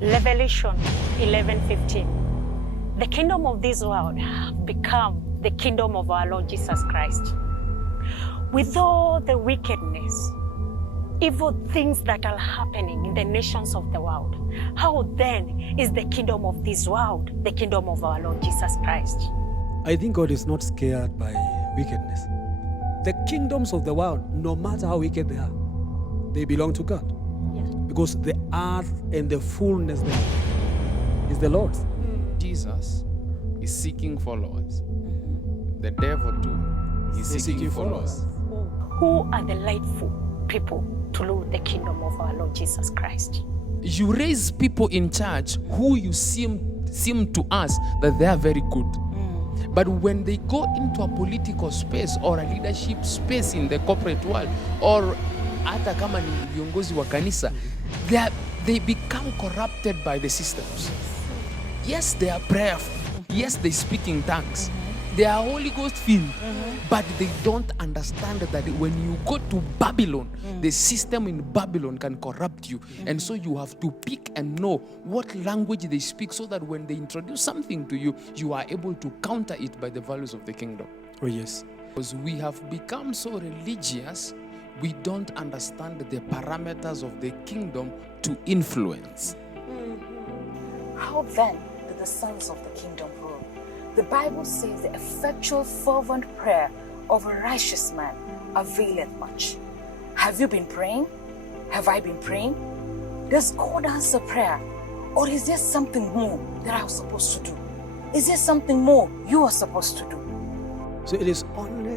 Revelation 11:15. The kingdom of this world have become the kingdom of our Lord Jesus Christ. With all the wickedness, evil things that are happening in the nations of the world, how then is the kingdom of this world the kingdom of our Lord Jesus Christ? I think God is not scared by wickedness. The kingdoms of the world, no matter how wicked they are, they belong to God. Yes. Because the earth and the fullness thereof is the Lord's. Jesus is seeking followers. The devil too is seeking followers. Who are the rightful people to rule the kingdom of our Lord Jesus Christ? You raise people in church who you seem to us that they are very good. But when they go into a political space or a leadership space in the corporate world, or hata kama ni viongozi wa kanisa, they become corrupted by the systems. Yes, they are prayerful. Yes, they speak in tongues. They are Holy Ghost filled. But they don't understand that when you go to Babylon, the system in Babylon can corrupt you. And so you have to pick and know what language they speak so that when they introduce something to you, you are able to counter it by the values of the kingdom. Oh, yes. Because we have become so religious, we don't understand the parameters of the kingdom to influence. How then do the sons of the kingdom rule? The Bible says the effectual fervent prayer of a righteous man availeth much. Have you been praying? Have I been praying? Does God answer prayer? Or is there something more that I was supposed to do? Is there something more you are supposed to do? So it is only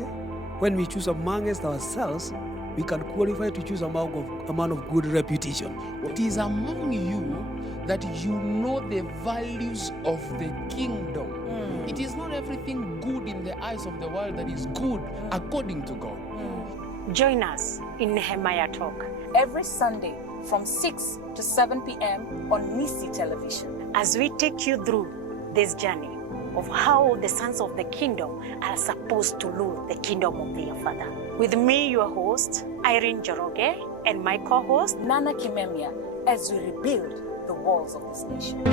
when we choose amongst ourselves we can qualify to choose a man of good reputation. It is among you that you know the values of the kingdom. It is not everything good in the eyes of the world that is good according to God. Join us in Nehemiah Talk Every Sunday from 6 to 7 p.m. on Nisi Television. as we take you through this journey of how the sons of the kingdom are supposed to rule the kingdom of their Father. With me, your host, Irene Joroge, and my co-host, Nana Kimemia, as we rebuild the walls of this nation.